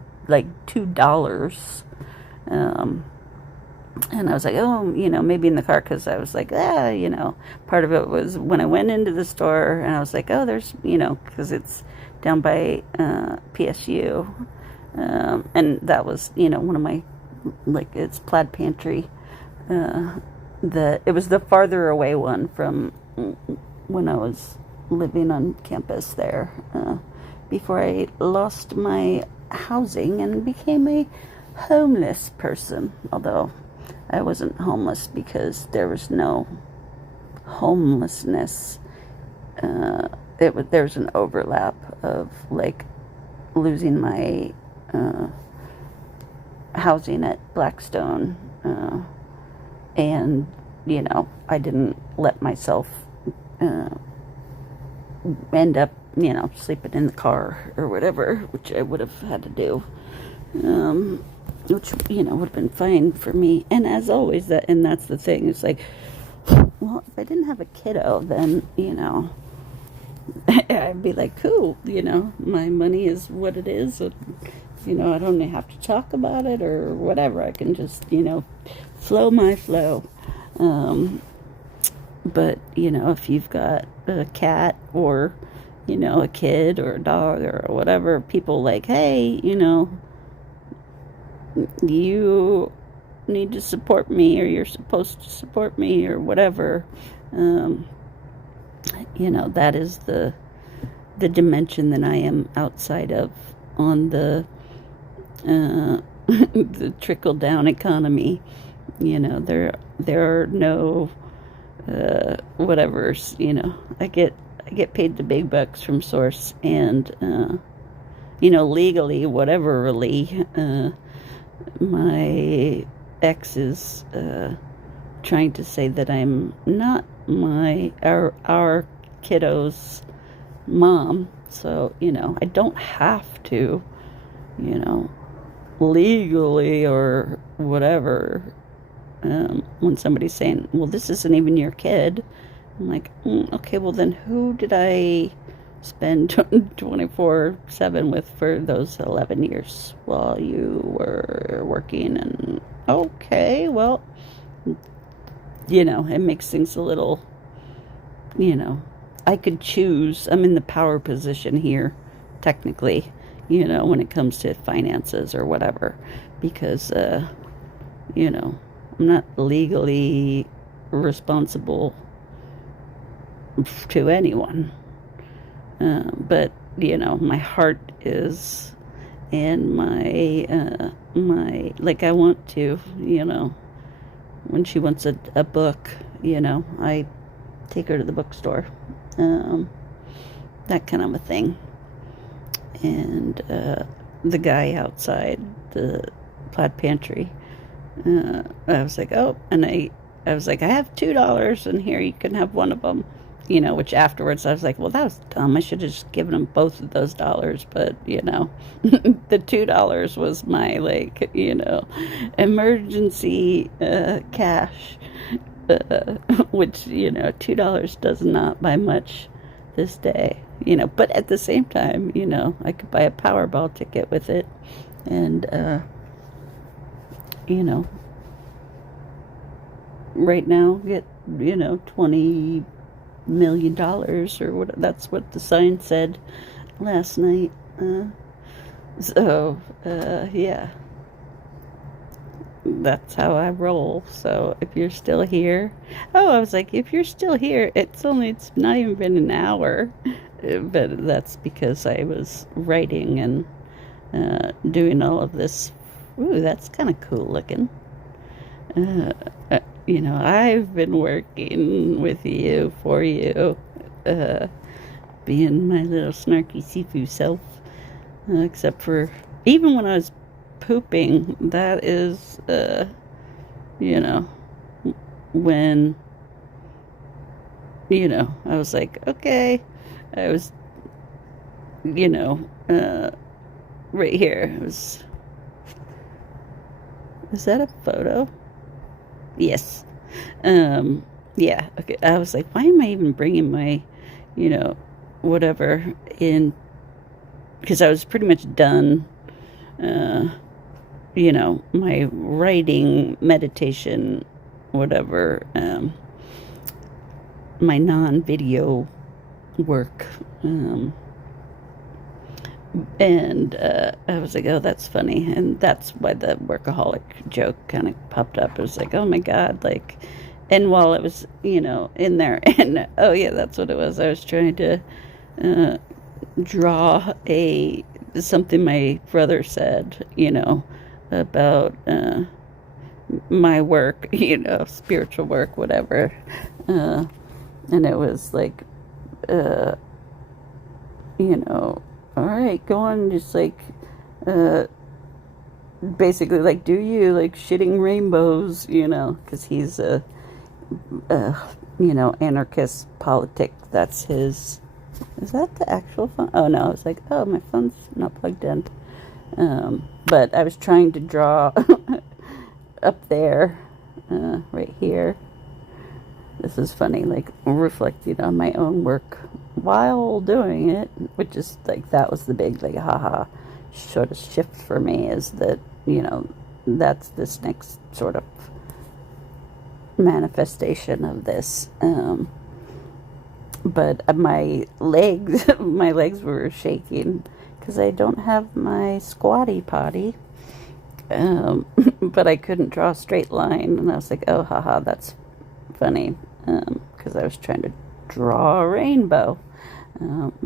And I was like, oh, maybe in the car, because I was like, part of it was when I went into the store, and I was like, oh, there's, because it's down by PSU. And that was, one of my, like, it's Plaid Pantry. It was the farther away one from when I was living on campus there, before I lost my housing and became a homeless person. Although I wasn't homeless because there was no homelessness. There was an overlap of, like, losing my housing at Blackstone, and I didn't let myself end up sleeping in the car or whatever, which I would have had to do, which would have been fine for me. And as always, that's the thing, it's like, well, if I didn't have a kiddo, then I'd be like, cool, my money is what it is, and, I don't have to talk about it or whatever. I can just, flow my flow. But, if you've got a cat or, a kid or a dog or whatever, people like, hey, you need to support me, or you're supposed to support me, or whatever. That is the dimension that I am outside of on the the trickle down economy. There are no whatever's. I get paid the big bucks from Source, and legally, whateverly, my ex is trying to say that I'm not our kiddo's mom. So, I don't have to, legally or whatever, when somebody's saying, well, this isn't even your kid. I'm like, okay, well then who did I spend 24/7 with for those 11 years while you were working? And okay, well, it makes things a little, I could choose. I'm in the power position here, technically, when it comes to finances or whatever, because, I'm not legally responsible to anyone. But, my heart is, and my, I want to, when she wants a book, I take her to the bookstore. That kind of a thing. and the guy outside the plaid pantry, I was like, oh, and I was like, I have $2, and here you can have one of them. Which afterwards I was like, well, that was dumb. I should have just given them both of those dollars. But, the $2 was my, like, emergency cash, which, $2 does not buy much this day, But at the same time, I could buy a Powerball ticket with it. And, right now get, $20 million or what, that's what the sign said last night. Yeah, that's how I roll. So if you're still here, I was like, if you're still here, it's not even been an hour, but that's because I was writing and doing all of this. Ooh, that's kind of cool looking. I've been working with you, for you, being my little snarky Sifu self, except for even when I was pooping, that is, when, I was like, okay, I was, right here, is that a photo? Yes. Yeah, okay. I was like, why am I even bringing my, whatever in? Because I was pretty much done, my writing, meditation, whatever, my non-video work. And I was like, oh, that's funny. And that's why the workaholic joke kind of popped up. It was like, oh my God, like, and while it was, in there, and oh yeah, that's what it was. I was trying to draw something my brother said, about my work, spiritual work, whatever. And it was like, all right, go on, just like, basically, like, do you, like, shitting rainbows, because he's a, anarchist politic. That's his, is that the actual phone? Oh, no, I was like, oh, my phone's not plugged in. But I was trying to draw up there, right here. This is funny, like, reflecting on my own work while doing it, which is, like, that was the big, like, haha, sort of shift for me, is that, that's this next sort of manifestation of this. But my legs were shaking, because I don't have my squatty potty, but I couldn't draw a straight line, and I was like, oh, haha, that's funny, because I was trying to draw a rainbow,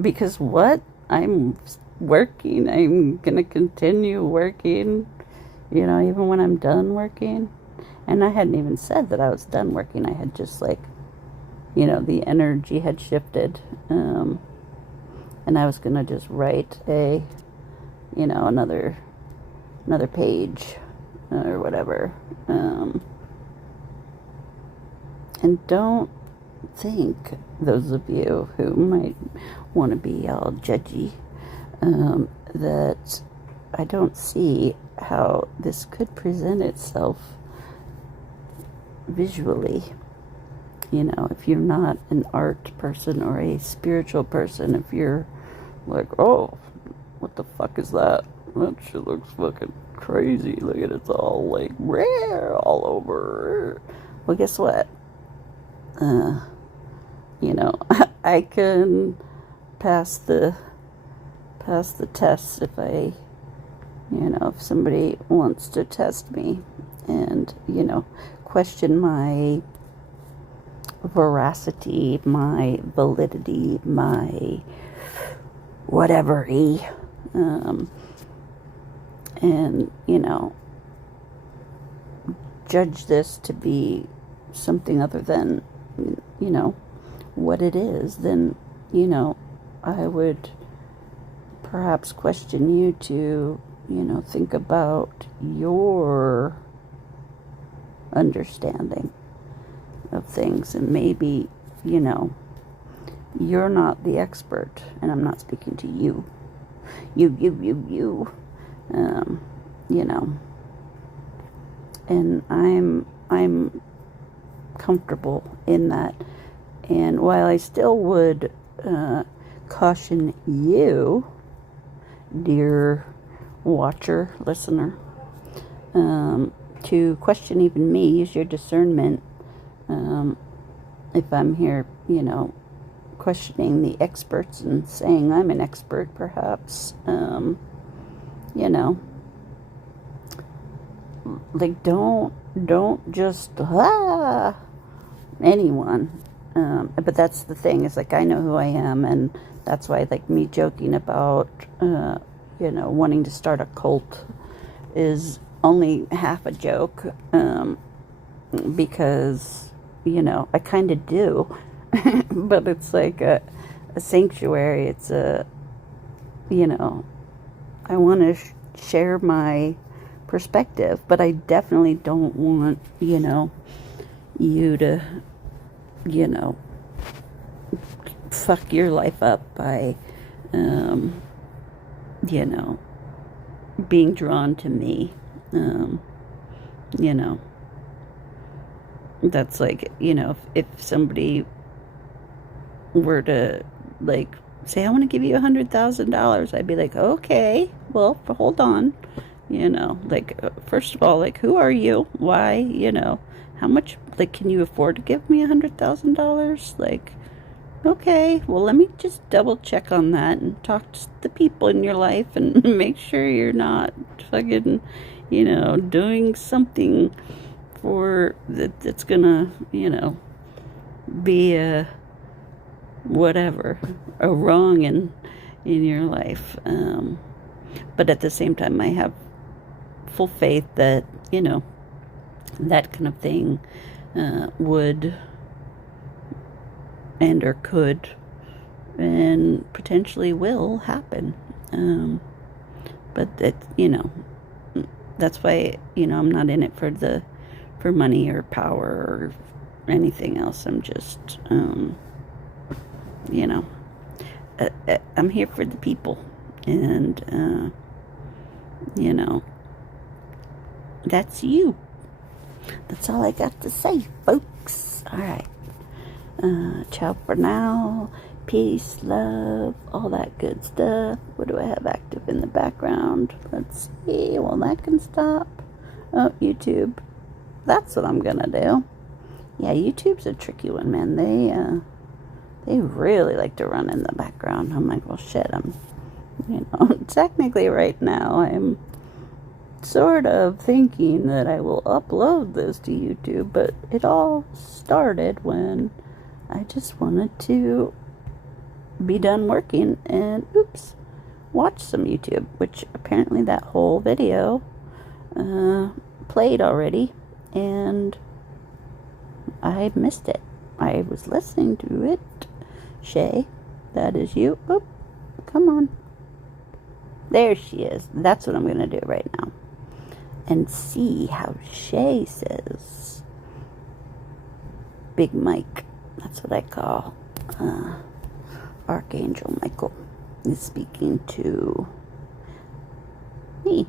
because what? I'm working, I'm gonna continue working, even when I'm done working. And I hadn't even said that I was done working. I had just, like, the energy had shifted, and I was gonna just write another page, or whatever, and don't think, those of you who might want to be all judgy, that I don't see how this could present itself visually. If you're not an art person or a spiritual person, if you're like, oh, what the fuck is that? That shit looks fucking crazy. Look at it, it's all like rare all over. Well, guess what? I can pass the test if if somebody wants to test me and, question my veracity, my validity, my whatever-y, and, judge this to be something other than, what it is, then, I would perhaps question you to, think about your understanding of things. And maybe, you're not the expert, and I'm not speaking to you. You. And I'm comfortable in that. And while I still would caution you, dear watcher, listener, to question even me, use your discernment. If I'm here, questioning the experts and saying I'm an expert, perhaps, like don't just anyone. But that's the thing, is like, I know who I am, and that's why, like, me joking about wanting to start a cult is only half a joke, because I kind of do. But it's like a sanctuary. It's I want to share my perspective, but I definitely don't want you to fuck your life up by being drawn to me. That's like, if somebody were to, like, say, I want to give you $100,000, I'd be like, okay, well, hold on, like, first of all, like, who are you? Why? How much, like, can you afford to give me $100,000? Like, okay, well, let me just double check on that and talk to the people in your life and make sure you're not fucking, doing something that's gonna, be a wrong in your life. But at the same time, I have full faith that, that kind of thing would and or could and potentially will happen. But that, that's why, I'm not in it for money or power or anything else. I'm just, I'm here for the people, and, that's you. That's all I got to say, folks. All right. Ciao for now. Peace, love, all that good stuff. What do I have active in the background? Let's see. Well, that can stop. Oh, YouTube. That's what I'm gonna do. Yeah, YouTube's a tricky one, man. They really like to run in the background. I'm like, well, shit, technically right now I'm sort of thinking that I will upload this to YouTube, but it all started when I just wanted to be done working and, oops, watch some YouTube, which apparently that whole video played already, and I missed it. I was listening to it. Shay, that is you. Oh, come on. There she is. That's what I'm going to do right now. And see how Shay says. Big Mike. That's what I call Archangel Michael is speaking to me.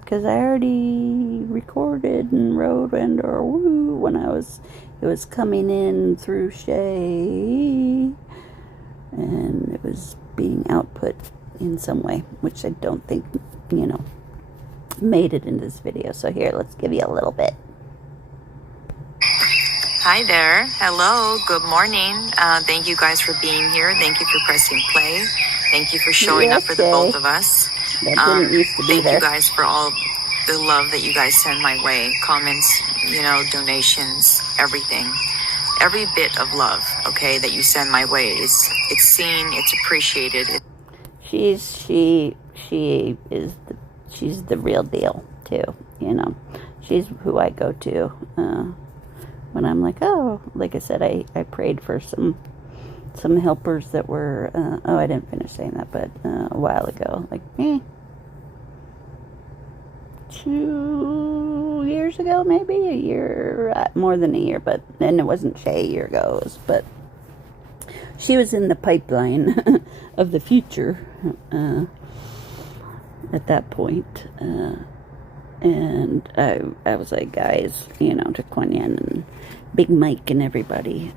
Because I already recorded and wrote and or woo when it was coming in through Shay, and it was being output in some way, which I don't think, made it in this video. So here, let's give you a little bit. Hi there. Hello. Good morning. Thank you guys for being here. Thank you for pressing play. Thank you for showing up for the both of us. That didn't used to be thank there. you guys for all the love that you guys send my way. Comments, donations, everything. Every bit of love, okay, that you send my way it's seen, it's appreciated. She's the real deal too, She's who I go to when I'm like, oh, like I said, I prayed for some some helpers that were, I didn't finish saying that, but a while ago, like, 2 years ago, maybe a year, more than a year, but then it wasn't Shay a year ago, but she was in the pipeline of the future at that point. And I was like, guys, to Kuan Yin and Big Mike and everybody,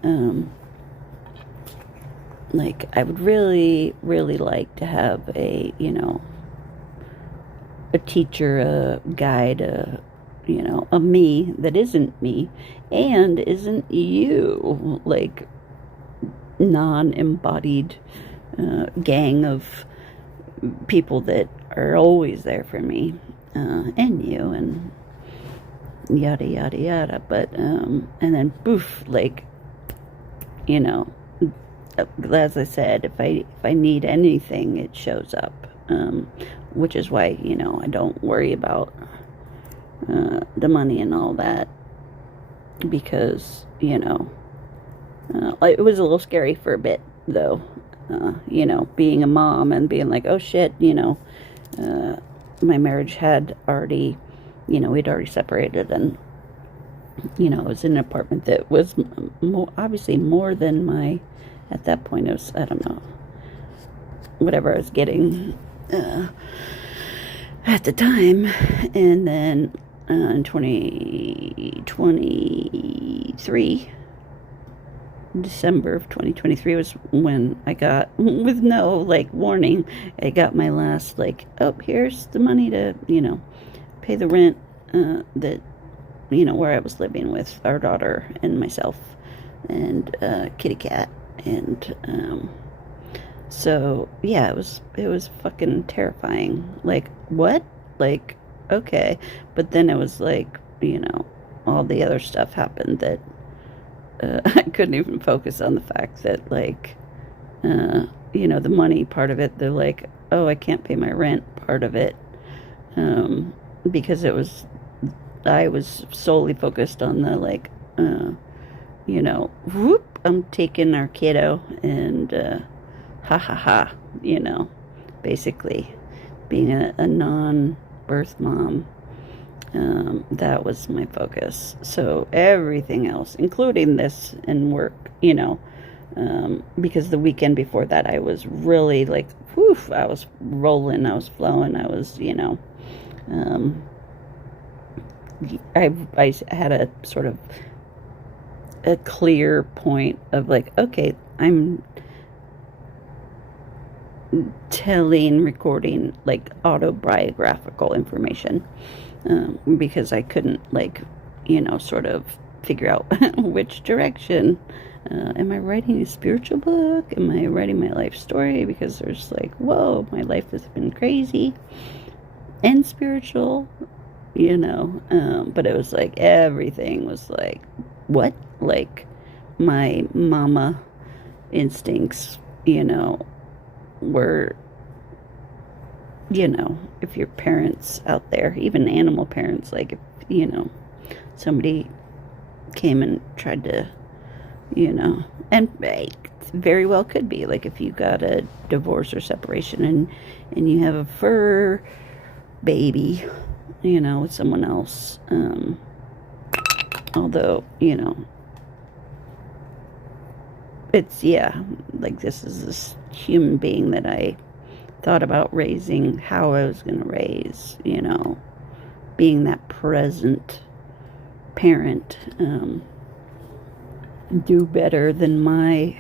like, I would really, really like to have a teacher, a guide, a me that isn't me and isn't you, like, non-embodied gang of people that are always there for me, and you, and yada yada yada. But and then poof, like, as I said, if I need anything, it shows up, which is why I don't worry about the money and all that, because it was a little scary for a bit, though, being a mom and being like, oh shit, my marriage had already, we'd already separated, and it was in an apartment that was obviously more than my, at that point it was, I don't know, whatever I was getting at the time. And then in 2023, December of 2023 was when I got, with no, like, warning, I got my last, like, oh, here's the money to, pay the rent that, where I was living with our daughter and myself and kitty cat. And so yeah, it was fucking terrifying. Like, what? Like, okay. But then it was like, all the other stuff happened that I couldn't even focus on the fact that, like, the money part of it, they're like, oh, I can't pay my rent part of it, because I was solely focused on the, like, whoop, I'm taking our kiddo and, ha ha ha, basically being a non-birth mom. That was my focus. So everything else, including this and work, because the weekend before that I was really, like, whew, I was rolling, I was flowing, I was, I had a sort of a clear point of, like, okay, I'm recording, like, autobiographical information, because I couldn't, like, sort of figure out which direction. Am I writing a spiritual book? Am I writing my life story? Because there's, like, whoa, my life has been crazy and spiritual, but it was like everything was like, what? Like, my mama instincts, were, if your parents out there, even animal parents, like, if, somebody came and tried to, and very well could be, like, if you got a divorce or separation and you have a fur baby, with someone else, although, it's, yeah, like, this is this human being that I thought about raising, how I was going to raise, being that present parent, do better than my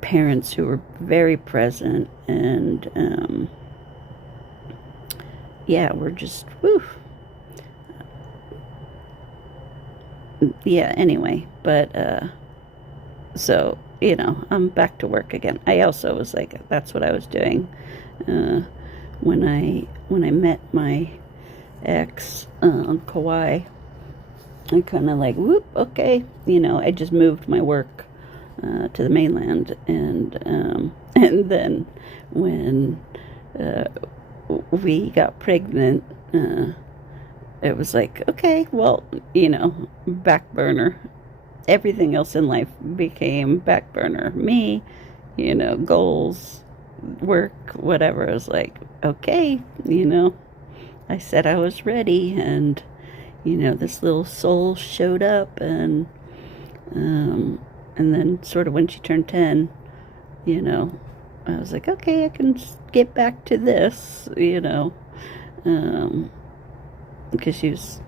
parents, who were very present, and, yeah, we're just, whew. Yeah, anyway, but, so, I'm back to work again. I also was like, that's what I was doing, when I met my ex, on Kauai. I kind of, like, whoop, okay, I just moved my work, to the mainland, and then when, we got pregnant, it was like, okay, well, back burner, everything else in life became back burner. Me, goals, work, whatever. I was like, okay, I said I was ready, and this little soul showed up, and then sort of when she turned 10, I was like, okay, I can get back to this, because she was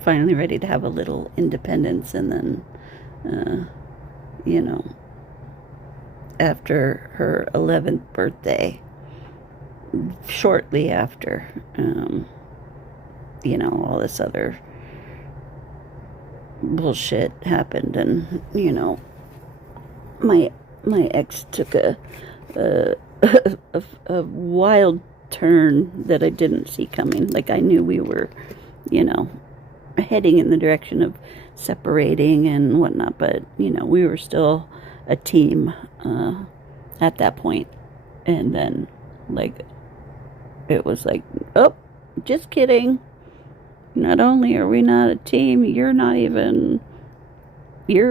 finally ready to have a little independence. And then, after her 11th birthday, shortly after, all this other bullshit happened, and, my ex took a wild turn that I didn't see coming. Like, I knew we were, heading in the direction of separating and whatnot, but, we were still a team at that point. And then, like, it was like, oh, just kidding. Not only are we not a team, you're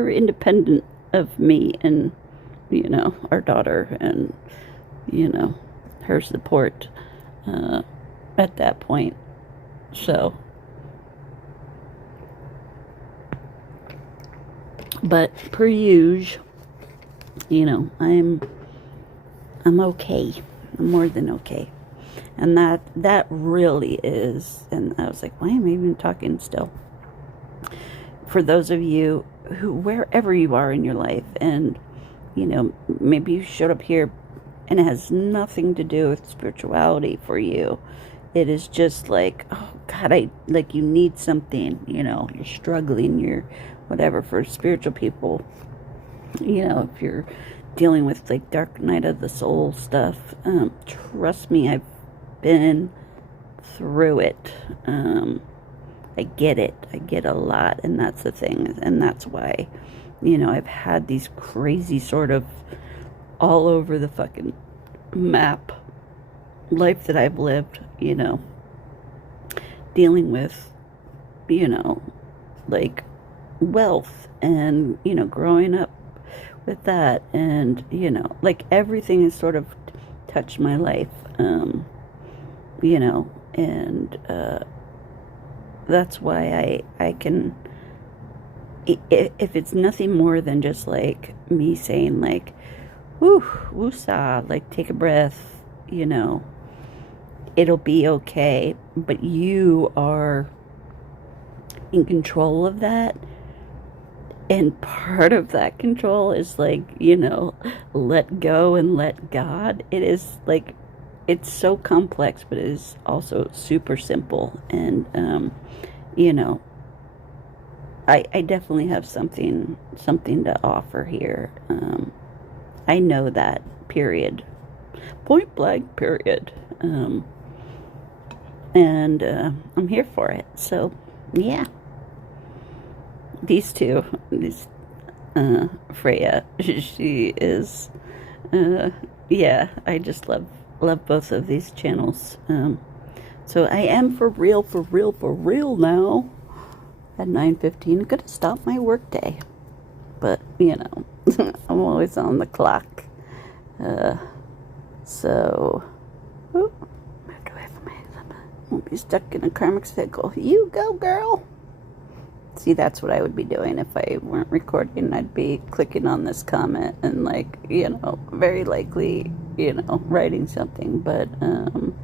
independent of me and, our daughter, and, her support at that point. So, but per usual, I'm okay. I'm more than okay. And that really is, and I was like, why am I even talking still? For those of you who, wherever you are in your life, and, maybe you showed up here and it has nothing to do with spirituality for you. It is just like, oh God, you need something, you're struggling, you're whatever. For spiritual people, if you're dealing with like dark night of the soul stuff, trust me, I've been through it. I get it. I get a lot, and that's the thing, and that's why, I've had these crazy sort of all over the fucking map life that I've lived, dealing with, like wealth, and, growing up with that, and, like everything has sort of touched my life, and that's why I can, if it's nothing more than just like me saying like, whoo, woosah, like take a breath, it'll be okay, but you are in control of that. And part of that control is like, let go and let God. It is like, it's so complex, but it is also super simple. And, I definitely have something to offer here. I know that, period. Point blank, period. And I'm here for it. So, yeah. These two, Freya, she is, yeah, I just love both of these channels. So I am for real now at 9:15. I'm gonna stop my work day, but I'm always on the clock. So, whoop, I have to wait for I won't be stuck in a karmic cycle. You go, girl. See, that's what I would be doing if I weren't recording. I'd be clicking on this comment and, like, very likely, writing something. But I'm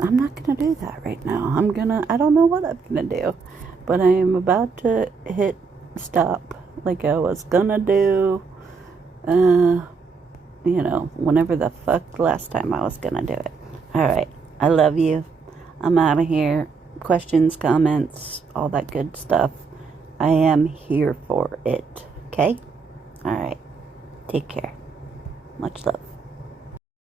not going to do that right now. I don't know what I'm going to do. But I am about to hit stop like I was going to do, whenever the fuck last time I was going to do it. All right. I love you. I'm out of here. Questions, comments, all that good stuff. I am here for it. Okay? All right. Take care. Much love.